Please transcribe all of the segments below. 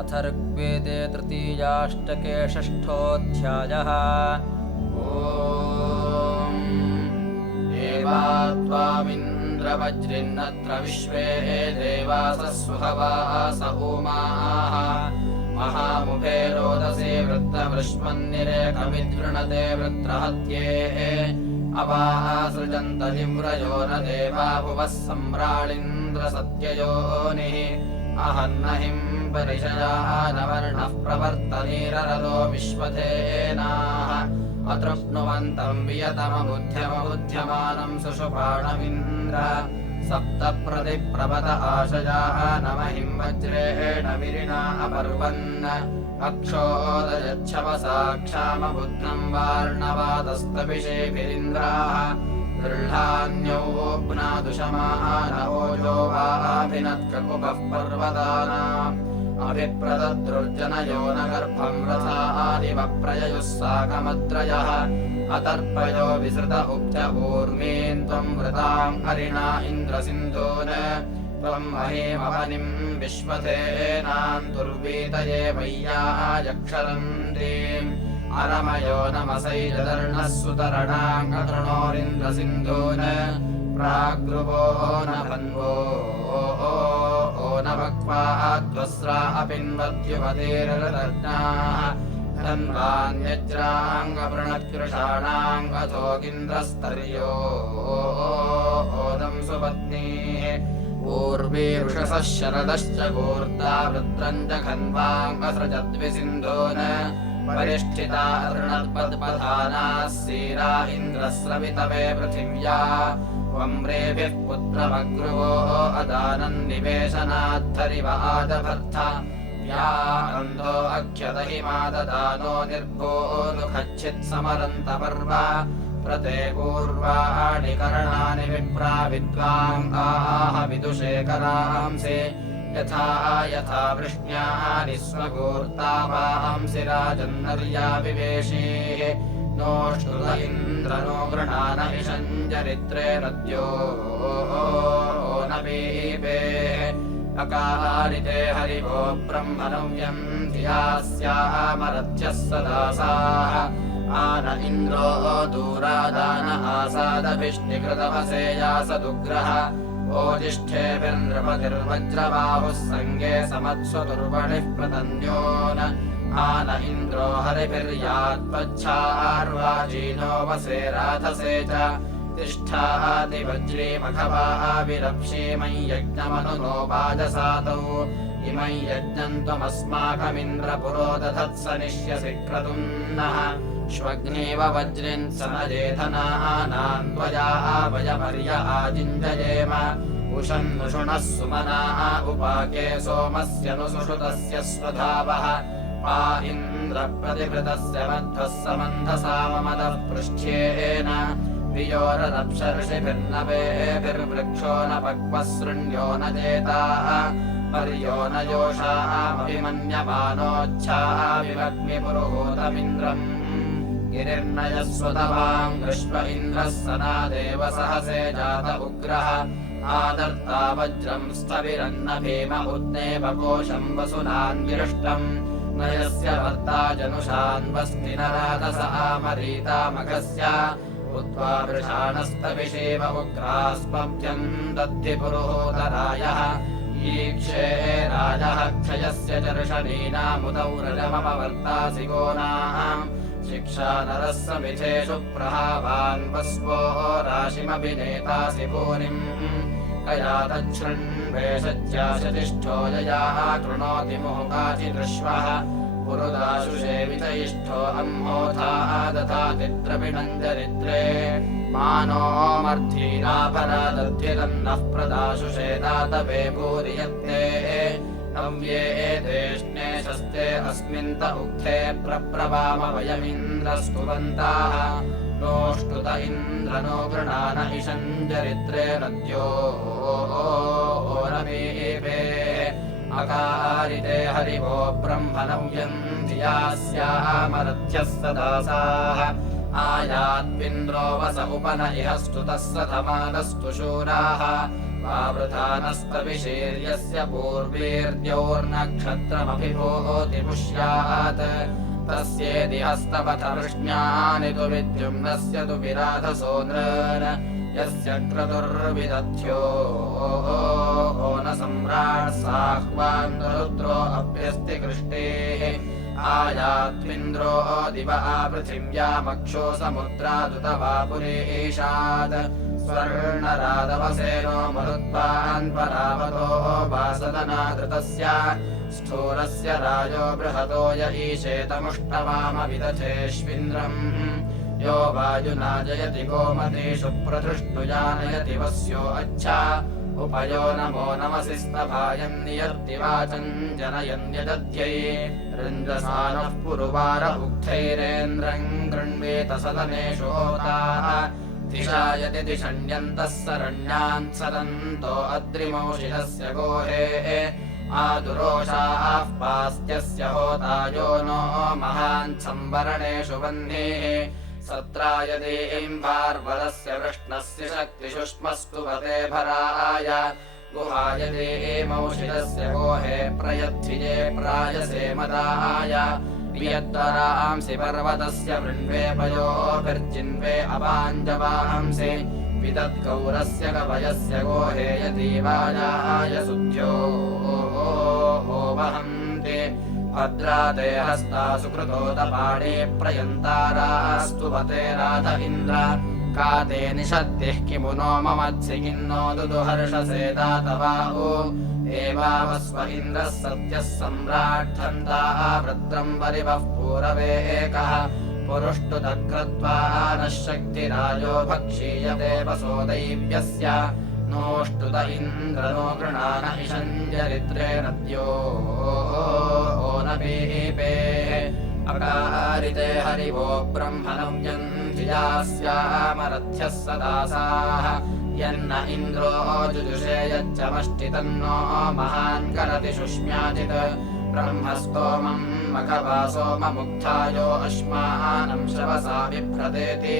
अथ ऋग्वेदे तृतीयाष्टके षष्ठोऽध्यायः। ॐ देवा त्वामिन्द्रवज्रिन्नत्र विश्वे देवासः सुहवास उमाः महामुभे रोदसे वृत्तवृष्मन्निरेकमिद्वृणते वृत्रहत्ये अवासृजन्त दिव्रयो न देवा भुवः सम्राळिन्द्रसत्ययोनिः अहन्नहिं परिषयाः न वर्णः प्रवर्तनीररतो विश्वधेनाः अतृप्नुवन्तं वियतमबुद्ध्यमानं सुषुपाणमिन्द्र सप्तप्रतिप्रभत आशयाः न महिं वज्रेण विरिणा अपर्वन् अक्षोदयच्छवसा क्षामबुद्धं वार्णवातस्तविषेभिरिन्द्राः गृह्णान्योऽप्नादुषमानवोजो वाभिनत्ककुपः पर्वतानाम् अभिप्रदद्रुर्जनयो न गर्भं रथादिव प्रययुः साकमत्रयः अतर्पयो विसृत उक्थ ऊर्मीन् त्वं वृताम् हरिणा इन्द्रसिन्धून् त्वं महीमवनिं विश्वधेनान्तुर्वीतये वैयायक्षरन्तीम् अरमयो नमसैजदर्णः सुतरणाङ्गतृणोरिन्द्रसिन्धून् प्राग्रुवो न भन्वो न भक्त्वाध्वस्रा अपिन्वद्युपतेरदर्णाः धन्वान्यज्राङ्गवृणत्कृषाणाङ्गथोगिन्द्रस्तर्यो ओदं सुपत्नीः पूर्वीरुषसः शरदश्च गोर्ता वृत्रं च खन्वाङ्गसृजद्विसिन्धून् परिष्ठिता ऋणद्पद्पधानाः सीरा इन्द्रस्रवितवे पृथिव्या वम्रेभिः पुत्रमग्रुवो अदानन्निवेशनाद्धरिव आदभर्थ या अन्धो अख्यदहिमाददानो निर्भोनुखच्छित्समरन्तपर्व प्रते पूर्वाणि करणानि विप्रा विद्वाङ्गाः विदुषेकरांसि यथा यथा वृष्ण्यानि स्वगोर्तावांसि राजन्नर्या विवेशीः नोष्टुत इन्द्र नो गृणान इषञ्चरित्रे नद्यो न पीपे अकारिते हरिवो ब्रह्मणव्यं धियास्यामरथ्यः सदासाः आन इन्द्रो दूरादान आसादभिष्टिकृतवसेयासदुग्रह ओजिष्ठेभिर्नृपतिर्वज्रबाहुः सङ्गे समत्स्वतुर्वणिः प्रतन्योन आन इन्द्रो हरिभिर्यात्पच्छार्वाजीनो वसे राधसे च तिष्ठादिवज्रीमखवाभिरप्षीमं यज्ञमनुनो वाजसातौ इमं यज्ञं त्वमस्माकमिन्द्र पुरो दधत्स निष्यसि क्रतुन्नः श्वग्नेव वज्रिन् सनजेधनानां त्वया वयमर्य आजिञ्जयेम उषन्नुषुणः सुमनाः उपाके सोमस्य नु सुषुतस्य स्वधावः पा इन्द्र प्रतिभृतस्य मध्वः समन्धसाममदः पृष्ठ्येन वियोरदप्सर्षिभिर्नवेभिर्वृक्षो न पक्वसृण्यो न जेताः पर्यो न योषामभिमन्यमानोच्छाः विवग्निपुरुहूतमिन्द्रम् गिरिर्नयस्वतवाङ्गृष्व इन्द्रः सनादेव सहसे जात उग्रः आदर्ता वज्रं स्थविरन्न भीम उद्नेपकोशं वसुनान्विष्टम् नयस्य वर्ता जनुषान्वस्ति नरातस आमरीतामघस्य उद्वा वृषाणस्तविषेव उग्रास्पभ्यम् दद्धि पुरुहूतरायः ईक्षे राजः क्षयस्य चर्षणीनामुदौ रजमवर्तासि गोनाम् शिक्षा नरः समिधेषु प्रहावान् वस्वो राशिमभिनेतासि भूरिम् कया तच्छृण्वेषज्याशतिष्ठो ययाः कृणोति मोकाचिदृश्वः पुरुदाशुषेवितयिष्ठो अम्होथाः दधाति द्रविणञ्जरित्रे मानो मर्धीनापरादद्धिरन्नः प्रदाशुषे दातवे भूरियत्ते नव्ये एतेष्णे शस्ते अस्मिन्त उक्थे प्रप्रवाम वयमिन्द्रस्तुवन्ताः नोष्टुत इन्द्र नो गृणान इषञ्चरित्रे नद्यो ओरमीपे अकारिते हरिवो ब्रह्मणव्यं धियास्यामरथ्यः सदासाः आयात्विन्द्रो वस उपन इह स्तुतः सतमानस्तु शूराः वावृधानस्तविशीर्यस्य पूर्वीर्द्यौर्नक्षत्रमभिभूति पुष्यात् तस्येति हस्तपथवृष्ण्यानि तु विद्युम्नस्य तु विराधसो नृन् यस्य क्रतुर्विदध्यो न सम्राट् साह्वान्द्रुद्रो अभ्यस्ति कृष्टेः आयात्विन्द्रो दिव पृथिव्यामक्षो समुद्रादुत वा पुरेशात् स्वर्णरादवसेनो मरुत्वान् परावतो वासदनादृतस्य स्थूलस्य राजो बृहतो य ईशेतमुष्टवामविदथेष्विन्द्रम् यो वायुना जयति गोमतीषु प्रधृष्टुजानयति वस्यो अच्छा उपयो नमो नमसि स्तभायम् नियर्ति वाचम् जनयन्यदध्यै रञ्जसानः पुरुवार उक्थैरेन्द्रम् गृह्णेत सदनेषु होताः दिशायति दिशण्यन्तः सरण्यान् सदन्तो अद्रिमौषिधस्य गोहेः आदुरोषाः पास्त्यस्य होतायो नो महान् संवरणेषु वह्नेः सत्रायदीम्बार्वलस्य वृष्णस्य शक्तिषुष्मस्तु वते भराय गुहायदीमौषिधस्य गोहे प्रयद्धिजे प्रायसे मदाय वियद्वरांसि पर्वतस्य वृण्वे पयोभिर्जिन्वे अपाञ्जवांसि विदद्गौरस्य कवयस्य गोहे यतीवायाय सुध्यो वहन्ति भद्राते हस्ता सुकृतोदपाणे प्रयन्तारास्तु वते राध इन्द्र का ते निषद्दिः किमु नो ममत्सि किन्नो दुदुहर्षसे दातवाहो एवावस्व इन्द्रः सत्यः सम्राट्ठन्ताः वृत्रम् परिवः पूरवेकः पुरुष्टुतक्रत्वा नः शक्तिराजो भक्षीयते वसो दैव्यस्य नोष्टुत इन्द्र नो गृणान इषञ्जरित्रे नद्यो नपीपेः अकारिते हरिवो ब्रह्मणव्यम् धियास्यामरथ्यः सदासाः यन्न इन्द्रो जुजुषे यच्चमष्टितन्नो महान् करति शुष्म्याजित् ब्रह्मस्तोमम् मखवासोममुग्धायो अश्मानम् श्रवसा बिभ्रतेति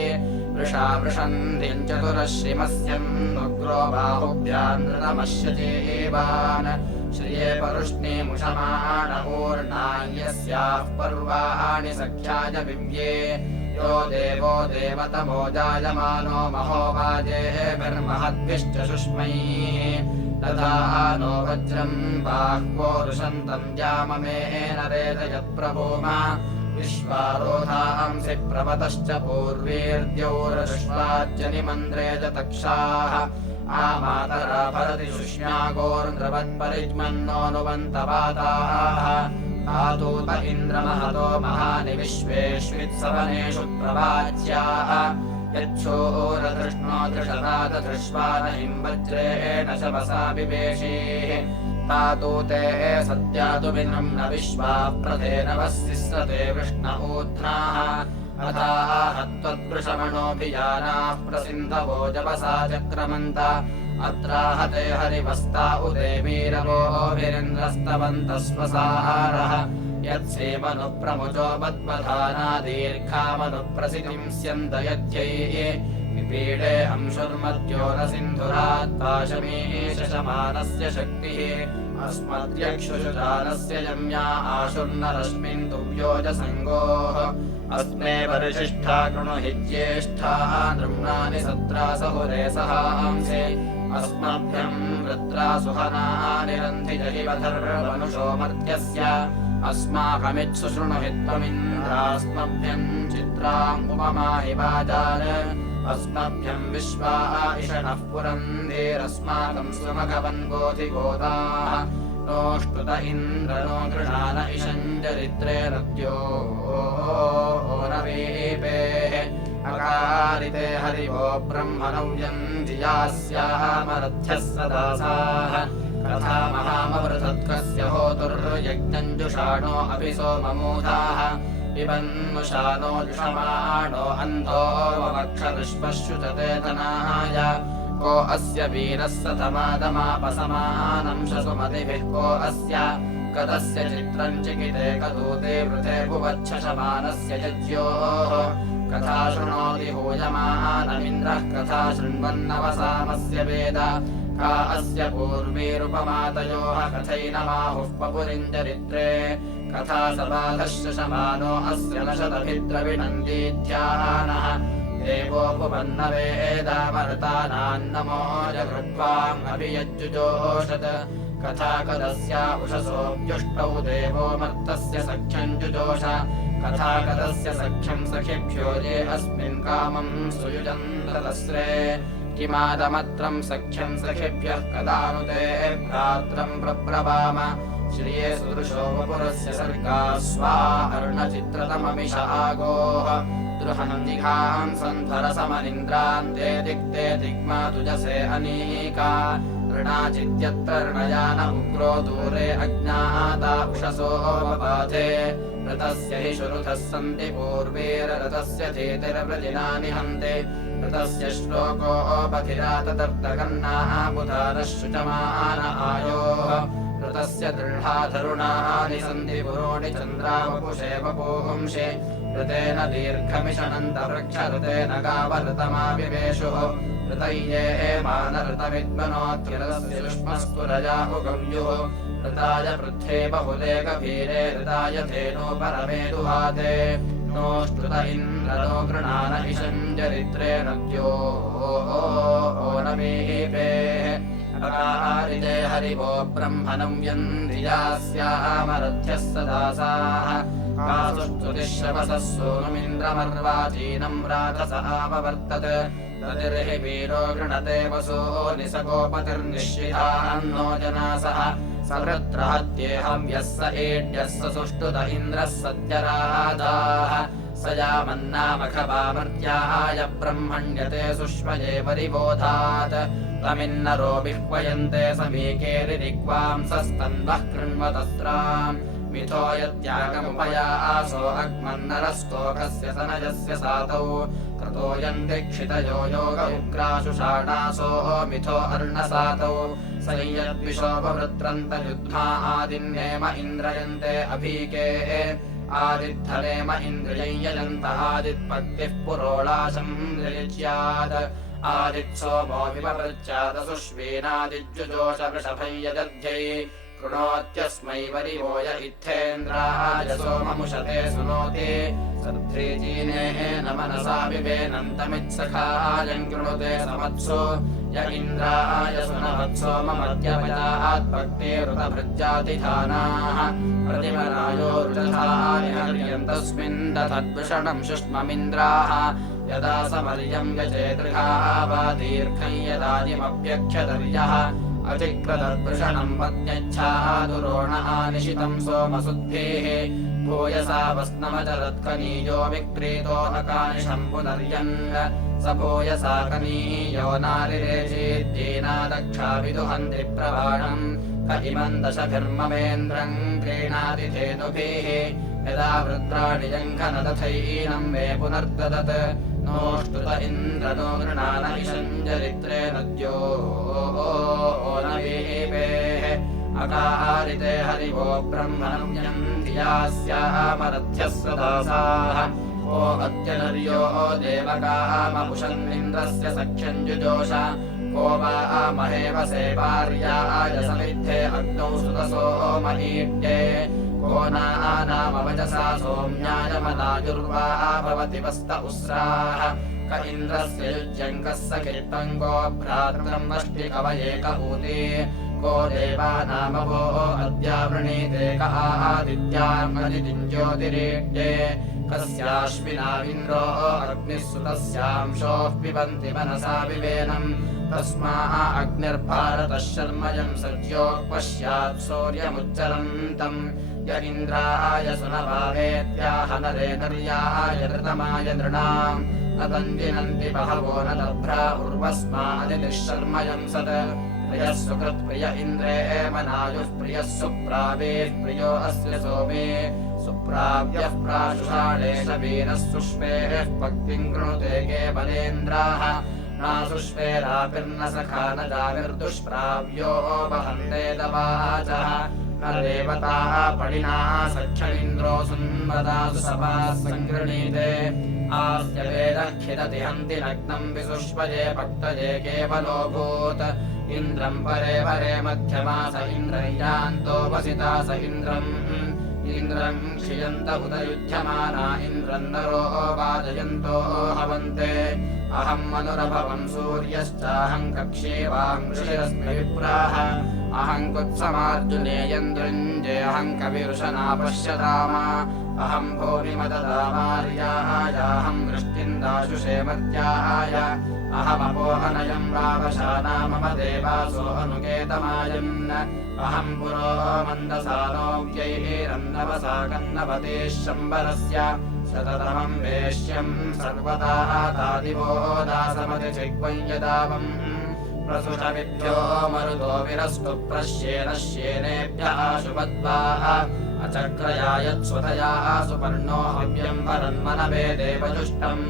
वृषा वृषन्तिम् चतुरः श्रिमस्यम् नुग्रो बाहुभ्यानृतमश्यतीवान् श्रिये परुष्णीमुषमाण ऊर्णायस्याः पर्वाणि सख्याय विव्ये यो देवो देवतमो जायमानो महोवाजेभिर्महद्भिश्च शुष्मैः तथा नो वज्रम् बाह्वोरुषन्तम् याममेन रेतयत्प्रभूमा विश्वारोधांसि प्रवतश्च पूर्वीर्द्यौरश्वाज्जनिमन्द्रे च तक्षाः आमातरा भरति शुष्म्यागोर्नृवत्परिज्मन्नोऽनुवन्तपाताः आतूत इन्द्रमहतो महानि विश्वेष्वित्सवनेषु प्रवाच्याः यच्छूरधृष्णो धृषतादधृष्वान हिंवज्रेण शवसा विवेशीः तातूते सत्यातु विनम्न विश्वाः प्रथेन वस्सिस्रते वृष्ण ऊध्नाः अथाः त्वद्वृषमणोऽभियानाः प्रसिन्धवो जपसा चक्रमन्त अत्राहते हरिवस्ता उदे वीरवोभिरिन्द्रस्तवन्तः स्वसारः यत्सेमनुप्रमुजो बद्बधाना दीर्घामनुप्रसिद्धिं स्यन्दयध्यैः विपीडे अंशुर्मद्यो न सिन्धुरात्पाशमीशशमानस्य शक्तिः अस्मद्यक्षुषुजानस्य यम्या आशुर्नरश्मिन् तुव्योजसङ्गोः अस्मे परिशिष्ठा कृणु हि ज्येष्ठाः नृम्णानि सत्रासहुरे सहांसि अस्मभ्यम् वृत्रा सुहनानि रन्धि जहिवधर्वनुषो मर्त्यस्य अस्माकमित्सु शृणु हि त्वमिन्द्रास्मभ्यम् चित्राम् उपमाहि वाजान् अस्मभ्यम् विश्वा इषणः पुरन्धेरस्माकम् सुमघवन् गोधिगोदाः नोष्टुत इन्द्र नो गृणान इषञ्जरित्रे नद्यो नवीपेः अकारिते हरिवो ब्रह्मणव्यम् धियास्यामरथ्यः सदासाः कथा महामवृथत्कस्य होतुर्यज्ञम् जुषाणो अभिसोममूधाः पिबन्नुषानो जुषमाणो अन्धो ववक्षऋष्पश्युचते तनाय को अस्य वीरः सतमादमापसमानम् शसुमतिभिः को अस्य कदस्य चित्रम् चिकिते कदूते वृथे भुवच्छशमानस्य यज्ञोः कथा शृणोति हूयमानमिन्द्रः कथा शृण्वन्नवसामस्य वेद का अस्य पूर्वीरुपमातयोः कथैनमाहुः पपुरिञ्चरित्रे कथा सबाधः शशमानो अस्य न शतभिद्रविनन्दीध्यानः देवोपपन्नवेदामर्तानान्नमो जगृत्वामभियज्जुजोषत् कथा कदस्या उषसोऽप्युष्टौ देवो मर्तस्य सख्यम् जुजोष कथा कदस्य सख्यम् सखिभ्यो ये अस्मिन् कामम् सुयुजन्त तस्रे किमादमत्रम् सख्यम् सखिभ्यः कदानुते भ्रात्रम् प्रब्रवाम श्रिये सुदृशो वपुरस्य सर्गा स्वा अर्णचित्रतममिष आगोः द्रुहन्दिघान् सन्धरसमनिन्द्रान् ते दिक्ते दिग्मातुजसे अनीका ऋणाचित्यत्र ऋणयान उग्रो दूरे अज्ञाता उषसो वपाथे ऋतस्य हि शुरुधः सन्ति पूर्वीररतस्य धीतिर्व्रजिना निहन्ते ऋतस्य श्लोकोपधिराततर्तकन्नाः बुधारः शुचमान आयोः ऋतस्य दृढाधरुणानि सन्ति पुरोणि चन्द्रावपुषे वपुंषि ऋतेन दीर्घमिषणन्तवृक्षऋतेन गावऋतमाविवेशुः ऋतय्ये मानऋतविद्वनोऽत्रिरस्य शुष्मस्फुरजा उगव्युः ऋताय पृथ्वे बहुले गभीरे ऋताय धेनो परमे दुहाते नोऽष्टुत इन्द्रनो गृणान इषञ्जरित्रे नद्यो ओनमीपेः अकारिते हरिवो ब्रह्मणम् यन्धियास्यामरथ्यः सदासाः कासुस्तुतिश्रवसः सोनुमिन्द्रमर्वाचीनम् राधस आपवर्तत तदिर्हि वीरो गृणते वसो निसगोपतिर्निश्चितान्नो जनासः सवृत्रहत्येहं यः स एड्यः स सुष्टुत इन्द्रः सत्यराधाः स यामन्नामखवामर्त्याय ब्रह्मण्यते सुष्मये परिबोधात् तमिन्नरो विह्वयन्ते समीकेरिरिक्वांसस्तन्वः कृण्वतस्राम् मिथो यत्यागमुपयासो अग्मन्नरस्तोकस्य सनजस्य सातौ क्रतो यन्दिक्षितयो योग उग्राशुषाणासो मिथो अर्णसातौ स यद्विशोपवृत्रन्तयुद्धा आदिन्नेम इन्द्रयन्ते अभीके आदिद्धनेम इन्द्रिययन्त आदित्पत्तिः पुरोळाशम् नियुज्यात् आदित्सोमो विपवृच्चादसुष्वीनादिज्जुजोष वृषभय्यदध्यै कृणोत्यस्मै वरिवोय इत्थेन्द्राय सोममुषते सुनोति सध्रीजीनेः न मनसा विवेनन्तमित्सखायम् कृणुते समत्सु य इन्द्राय सुनवत्सोममद्यपजात्भक्तिरुतभृज्जातिधानाः प्रतिमरायो रुचधानि हर्यन्तस्मिन् दधद्वृषणम् शुष्ममिन्द्राः यदा समर्यम् यचेदृघावा दीर्घम् यदादिमभ्यक्षदर्यः अचिक्रतद्वृषणम् पत्न्यच्छादुरोणः निशितम् सोमसुद्भिः भूयसा वस्नमचरत्कनीयो विक्रीतो अकानिशम् पुनर्यन् स भूयसा कनीयो नारिरेचेद्येना दक्षा विदुहन्ति प्रवाणम् क इमम् दशभिर्ममेन्द्रम् क्रीणाति धेनुभिः यदा वृत्राणि जङ्घन तथैनम् मे पुनर्ददत् नोऽष्टुत इन्द्रनो गृणान इषञ्जरित्रे नद्यो ओनवीपेः अकारिते हरिवो ब्रह्मणम् यन्धियास्यामरथ्यः सदासाः ओ अत्यनर्यो देवकामपुषन्निन्द्रस्य सख्यम् जुजोष को वा महेवसे भार्याय समिद्धे अग्नौ सुतसो महीट्ये को नामवचसा सोम्यायमनायुर्वा भवति वस्त उस्राः क इन्द्रस्य युज्यङ्कः सखित्वम् को भ्रातृम् वष्टिकवये कूति को देवानामवो अद्यावृणीते क आदित्यामदितिम् ज्योतिरीड्ये कस्याश्विनाविन्द्रो अग्निः सुतस्यांशोः पिबन्ति मनसा विवेनम् तस्मा अग्निर्भारतः शर्मयम् सद्योपश्यात् सूर्यमुज्जलन्तम् य इन्द्राय सुनवावेत्याह नरे नर्याय ऋतमाय नृणाम् न तञ्जिनन्ति बहवो न दभ्रा उर्वस्मादिनिःशर्मयम् सत् प्रियः सुकृत्प्रिय इन्द्रे मनायुः प्रियः सुप्रावेः प्रियो अस्य सोमे सुप्राव्यः प्राशुषाणेश वीरः सुष्वेः पक्तिम् कृणुते केवलेन्द्राः नासुष्वेराभिर्न सखा न जाविर्दुष्प्राव्यो वहन्ते दवाचः न देवताः पडिना सख्यमिन्द्रो सुन्वदासु सभाः सङ्गृणीते आस्य वेदः खिदति हन्ति नग्नम् विसुष्पजे पक्तजे केवलोऽभूत् इन्द्रम् परे परे मध्यमा स इन्द्रय्यान्तोपसिता स इन्द्रम् क्षियन्त उत युध्यमाना इन्द्रम् नरो वाजयन्तो हवन्ते अहम् मनुरभवम् सूर्यश्चाहम् कक्षीवाम् ऋषिरस्मि विप्राः अहम् कुत्समार्जुनेयन्द्रञ्जे अहम् कविरुशना पश्यताम अहम् भूमिमददामार्यायाहम् वृष्टिम् दाशुषे मर्त्याय अहमपोहनयम् वावशाना मम देवासो अनुकेतमायन् अहम् पुरो मन्दसानो व्यैरन्नवसाकन्नपतेः शम्बरस्य शततमम् वेश्यम् सर्वदा तादिवो दासमतिचिग्वम् यदावम् प्रसुषविभ्यो मरुतो विरस्तु प्रश्येन श्येनेभ्यः शुभद्वाः अचक्रयायत्स्वतया सुपर्णो हव्यम् परन्मनवे देवजुष्टम्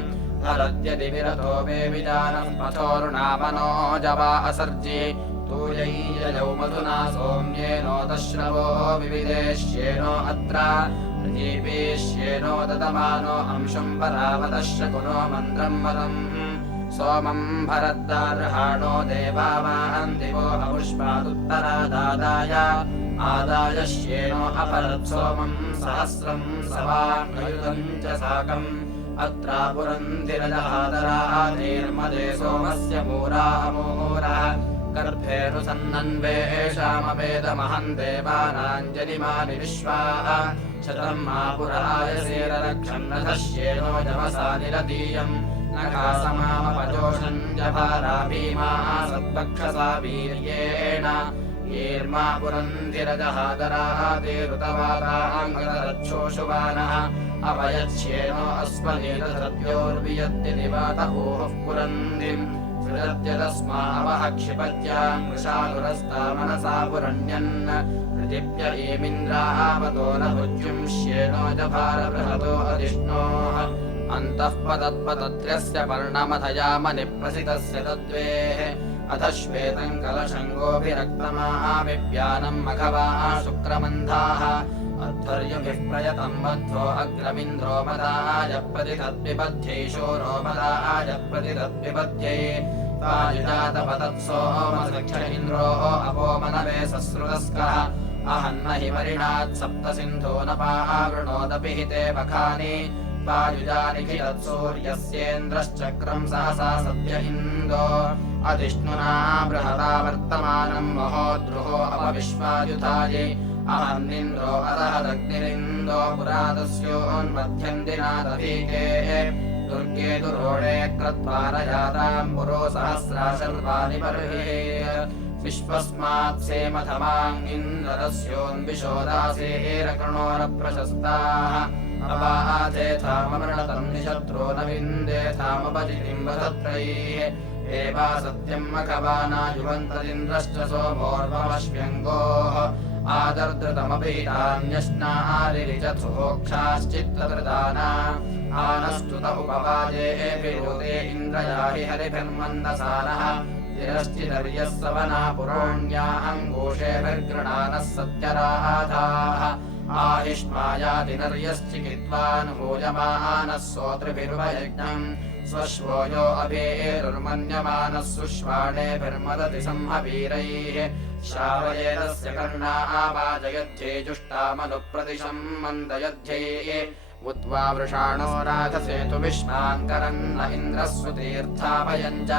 हरद्यदि विरतो वे विजानः पथोरुणामनो जवा असर्जि तूयैययौ मधुना सोम्येनो दश्रवो विविदेश्येनो अत्र प्रदीपेश्येनो ददमानो अंशुम् परावतश्च कुनो मन्द्रम् मदम् सोमम् भरद्दार्हाणो देवावाहन्दिवो अपुष्पादुत्तरादादाय आदाय श्येनो अपरत्सोमम् सहस्रम् सवाङ्गयुतम् च साकम् अत्रापुरन्धिरजहादराधीर्मदे सोमस्य मूरामूरः गर्भेऽनुसन्नन्वेषामवेदमहम् देवानाञ्जलिमानि विश्वाः शतम् मापुरायसेररक्षन्नश्येनो जवसा निरदीयम् नखासमामपजोषम् जभारा भीमाः सत्पक्षसा वीर्येण येर्मा पुरन्धिरजहादरादेरुतवादाङ्गरच्छोषुवानः अपयच्छ्येनो अस्मनेतसद्योर्वियत्ति निवात ऊहः पुरन्धिम् सृजत्यतस्मावः क्षिपत्याम् वृषालुरस्ता मनसा पुरण्यन् पृथिव्य एमिन्द्रावतो न भुज्युम् श्येनो जभारबृहतो अधिष्णोः अन्तः पतत्पतत्र्यस्य पर्णमथयामनिप्रसितस्य तद्वेः अथ श्वेतम् कलशम् गोभिरक्तमाविव्यानम् मघवाः शुक्रमन्धाः अध्वर्युभिः प्रयतम् बद्धो अग्रमिन्द्रो मदाय प्रतितद्विपद्यै शूरो मदाय प्रतितद्विपद्यै तायुजातपतत्सोमसख्य इन्द्रो अपो मनवे सस्रुतस्कः अहन्महि परिणात् सप्तसिन्धो न पावृणोदपि हिते वखानि वायुजानिखिलत्सूर्यस्येन्द्रश्चक्रम् सहसा सद्य इन्दो अधिष्णुना बृहदा वर्तमानम् महोद्रुहो अपविश्वायुधायै अहन्निन्द्रो अदहदग्निरिन्दो पुरातस्योन्मध्यन्दिनादधीके दुर्गे दुरोणे क्रत्वारजाताम् पुरो सहस्राशर्वाणि बर्हिः विश्वस्मात्सेमथमाङ्गिन्द्रदस्योन्विशोदासेरकृणोरप्रशस्ताः अपाथेथाममृणतम् निशत्रो न विन्देथामपतिम् वधत्रैः एवा सत्यम् मघवाना युवन्तदिन्द्रश्च सोमोर्वमश्व्यङ्गोः आदर्दृतमपीतान्यश्नारिरिचथुहोक्षाश्चित्तदृदाना आनस्तुत उपवाजेऽभिरोदे इन्द्रयाहि हरिभिर्मन्दसानः तिरश्चिदर्यः सवना पुरोण्याङ्गोषेभिर्गृणानः सत्यराधाः आहिष्मायादिनर्यश्चिकित्वानुभूयमानः सोतृभिरुपयज्ञम् स्वश्वो यो अभेरुर्मन्यमानः सुष्वाणेभिर्मदति संहवीरैः श्रावयेदस्य कर्णाः वाजयध्ये जुष्टामनुप्रदिशम् मन्दयध्ये उद्वा वृषाणो राधसेतु विश्वाङ्करन्न इन्द्रः सुतीर्थाभयम् च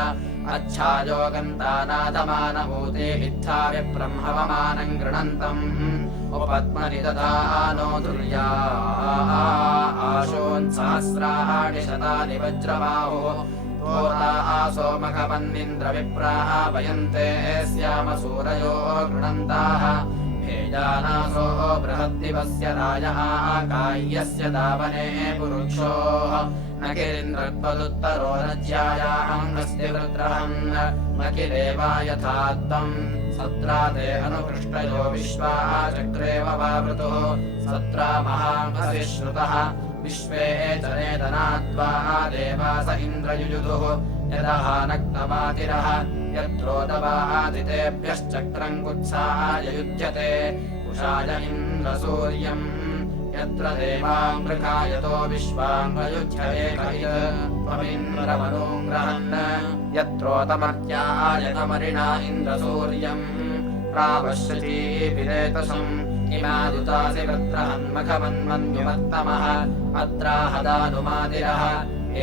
अच्छायो गन्तानाथमानभूते इत्था विब्रह्मवमानम् गृणन्तम् उपपद्मनि दधानो दुर्या आशोन्सहस्राणि शतानि वज्रबाहुः सोमघवन्निन्द्रविप्राः वयन्ते स्यामसूरयो गृणन्ताः भेजानासो बृहद्दिवस्य राजः काय्यस्य दावने पुरुक्षोः न किरिन्द्रत्वदुत्तरो नज्यायाहङ्गस्ति वृत्रहन् न किरेवा यथा त्वम् सत्राते अनुपृष्टयो विश्वाः चक्रेव वावृतुः सत्रा महाङ्गसि श्रुतः विश्वे जनेदनात्वा देवास इन्द्रयुजुदुः यदः नक्तमातिरः यत्रोदवादितेभ्यश्चक्रम् कुत्साय युध्यते उषाय इन्द्रसूर्यम् यत्र देवान् मृगायतो विश्वाङ्गयुध्यवेकैत् त्वमिन्द्रमनुग्रहन् यत्रोतमर्त्यायतमरिणा इन्द्रसूर्यम् प्रावश्यतीभिरेतसम् इमादुतासि वृत्रहन्मखमन्मन्युमत्तमः अत्राहदानुमादिरः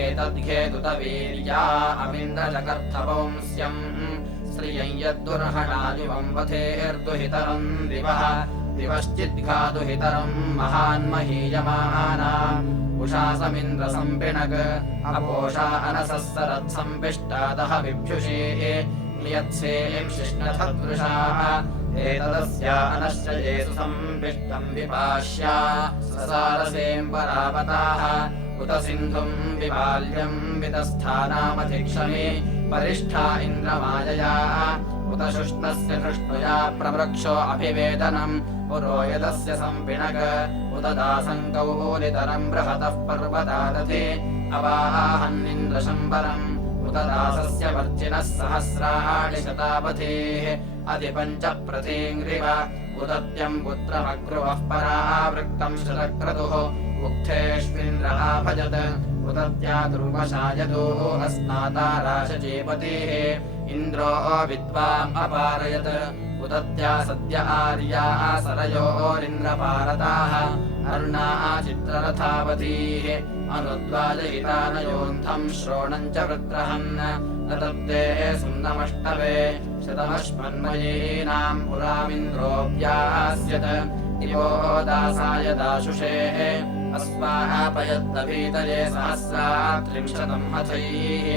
एतद्घेतुतवीर्या अमिन्द्रजगर्थवंस्यम् श्रियं यद्दुर्हणायुवं वधेर्दुहितरम् दिवः दिवश्चिद्घातुहितरम् महान्महीयमानाम् उषासमिन्द्रसम्पिणग् अपोषा अनसस्सरत्सम्पिष्टादः विभ्युषेः नियत्सें शिष्णथदृशाः एतदस्या अनश्चयेषु सम्पिष्टम् विपाश्या ससारसेम् परावताः उत सिन्धुम् विपाल्यम् वितस्थानामधिक्षमे परिष्ठा इन्द्रमायया उत शुष्णस्य धृष्णुया प्रवृक्षो अभिवेदनम् पुरो यदस्य सम्पिणग उत दासङ्कौलितरम् बृहतः पर्वतादथे अवाहन्निन्द्रशम्बरम् उत दासस्य वर्जिनः सहस्राणि शतावधेः अधिपञ्च प्रतीङ्ग्रिव उदत्यम् पुत्रमग्रुवः परावृक्तम् शतक्रतुः उक्थेष्विन्द्रः भजत् उदत्या दुर्वशायदोः अस्नाताराशचेपतेः इन्द्रो विद्वाम् अपारयत् उदत्या सद्य आर्याः सरयोरिन्द्रपारताः अर्णा चित्ररथावतीः अनुद्वाजहितानयोऽन्धम् श्रोणम् च वृत्रहन् न तत्ते सुन्दमष्टवे शतमश्मन्मयीनाम् पुरामिन्द्रोऽव्यास्यत् दिवो दासाय दाशुषेः अस्मापयत्तभीतये सहस्रात्रिंशतम् हथैः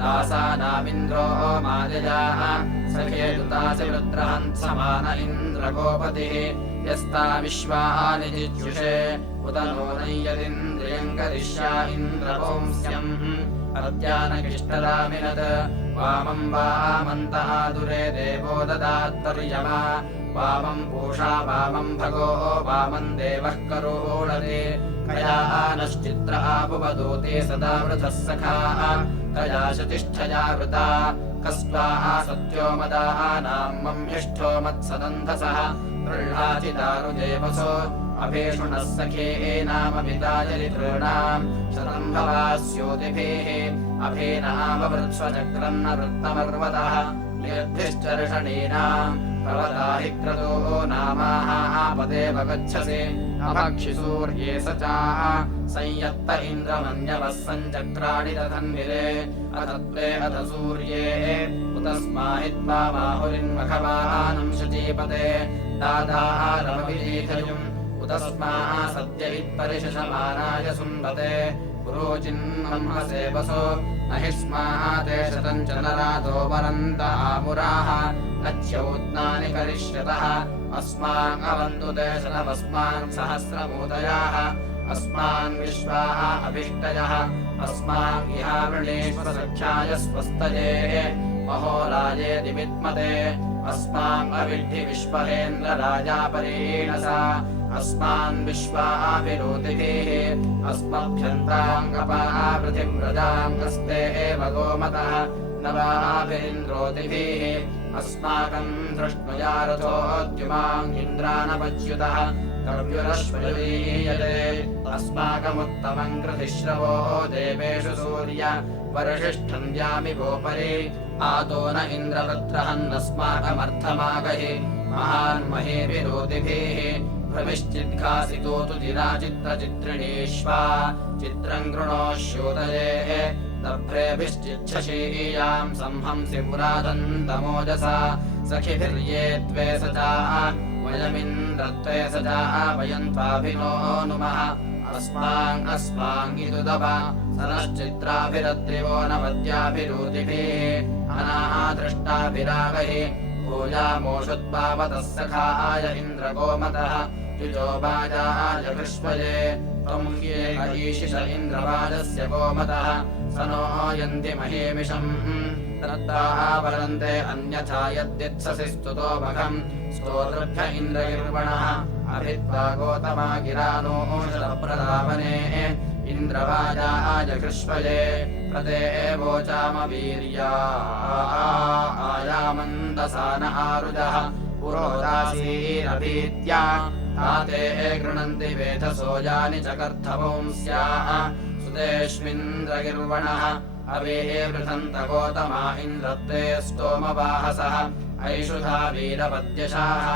दासानामिन्द्रो माययाः सखेतुतासि वृत्रहन् समान इन्द्रगोपतिः यस्ता विश्वानि जिज्युषे उत नूनै यदिन्द्रियम् करिष्या इन्द्रवंस्यम् अद्यानकिष्टरामिनत् वामम् वामन्तः दुरे देवो ददात्तर्यमा वामम् पूषा वामम् भगो वामम् देवः करोळते कया नश्चित्र आपुवदूते सदा वृथः सखाः कया शतिष्ठया वृता कस्त्वाः सत्यो मदानाम् मम्यष्ठो मत्सदन्धसः गृह्णाति दारुदेवसो अभेषुणः सखेनामभिताजरितॄणाम् शतम् भवास्योतिभिः अभेनामवृत्स्वचक्रन्न वृत्तमर्वतः निर्भिश्चर्षणीनाम् भवदाहि क्रतो नामाः आपदेव गच्छसि अभक्षिसूर्ये स चाः संयत्त इन्द्रमन्यवः सञ्चक्राणि दधन्विरे अतत्वे अथ सूर्ये उतस्माहित्वा माहुरिन्मखवानम् शचीपते दादारमभिलीखयुम् उतस्माः सद्य इत्परिशशमानाय सुन्वते पुरोचिन्मंहसे वसो न हि स्माः ते शतम् च नरातो वरन्त आमुराः नच्यौत्नानि करिष्यतः अस्मान् अवन्तु ते शतमस्मान् सहस्रमूदयाः अस्मान् विश्वाः अभिष्टयः अस्मान् इहावृणेष्वसख्याय स्वस्तये महोलाये दिविद्मते अस्मान् अविद्धि विश्वहेन्द्रराजापरीणसा अस्मान् विश्वाभिरोतिभिः अस्मभ्यन्ताङ्गपाः पृथिव्रजाम् अस्ते एव गोमतः नवाभिरिन्द्रोतिभिः अस्माकम् धृष्णुया रथोद्युमाम् इन्द्रानपच्युतः कव्युरश्वलीयते अस्माकमुत्तमम् कृधिश्रवो देवेषु सूर्य वर्षिष्ठम् द्यामि गोपरि आतो न इन्द्रवृत्रहन्नस्माकमर्थमागहि महान्महेभिरोतिभिः भ्रमिश्चिद्घासितो तु जिराचित्रचित्रिणीष्वा चित्रम् कृणोष्योदये दभ्रेभिश्चिच्छशीयाम् संहंसि पुरादन्तमोजसा सखिभिर्ये त्वे सजाः वयमिन्द्रत्वे सजाः वयम् त्वाभिनो नुमः अस्माङ्गिदुदव सरश्चित्राभिरद्रिवो नवद्याभिरूतिभिः अनादृष्टाभिरागहि भूयामोषुत्पावतः सखाय इन्द्रगोमतः युजोबाजाय कृष्वये त्वम् ह्येक ईशिष इन्द्रवाजस्य गोमतः स नो यन्ति महीमिषम् तत्ताः वरन्ते अन्यथा यद्यत्ससि स्तुतो मघम् स्तोतृभ्य इन्द्रगिर्वणः अभित्वा गोतमा गिरानोषदप्रदावने इन्द्रवाजाय कृष्वये प्रते वोचामवीर्या आयामन्दसा न आरुजः पुरोदासीरभीत्या हाते गृह्णन्ति वेधसो यानि च कर्थवंस्याः सुतेष्मिन्द्रगिर्वणः अवीवृथन्त गोतमा इन्द्रत्वे स्तोमवाहसः ऐषुधा वीरपद्यशाः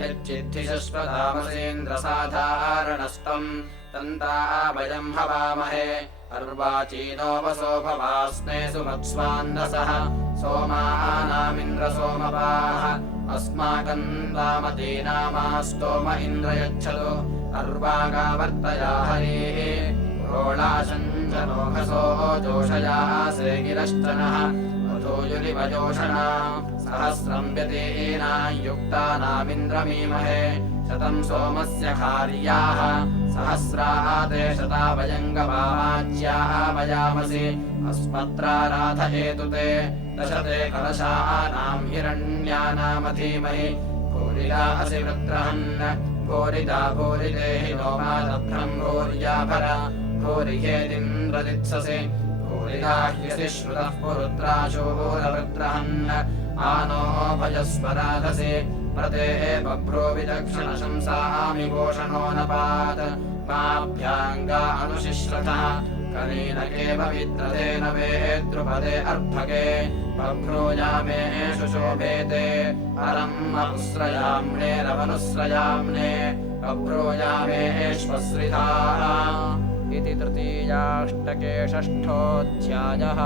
यच्चिद्धिशश्वधामसेन्द्रसाधारणस्तम् तन्ता वयम् हवामहे अर्वाचीनो वसो भवास्मे सुमत्स्वान्दसः सोमानामिन्द्रसोमवाः अस्माकम् दामतीनामा स्तोम इन्द्र यच्छतु अर्वागावर्तया हरिः रोळाशञ्जनोघसो जोषयासे गिरश्चनः मधूयुरिवजोषणा सहस्रम् व्यतीनाम् युक्तानामिन्द्रमीमहे शतम् सोमस्य कार्याः सहस्राते शता वयङ्गवाच्याः वयामसि अस्मत्राराधयेतु ते दशते कलशानाम् हिरण्यानामधीमहि भूरिदा असि वृत्रहन् भूरिदा भूरिदेहि नो मादभ्रम् भूर्याभर भूरिहेदिन्द्रदित्ससि भूरिदा ह्यसि श्रुतः पुरुत्राशूरवृत्रहन् आनो भजस्वराधसि प्रते बभ्रो विदक्षिणशंसामि घोषणो न पात् माभ्याङ्गा अनुशिश्रतः कनीनकेव विद्रतेन वेद्रुपदे अर्भगे बभ्रूयामे शुशोभेते परम् अपुस्रयाम्ने रवनुस्रयाम्ने बभ्रूयामेष्वश्रिताः इति तृतीयाष्टके षष्ठोऽध्यायः।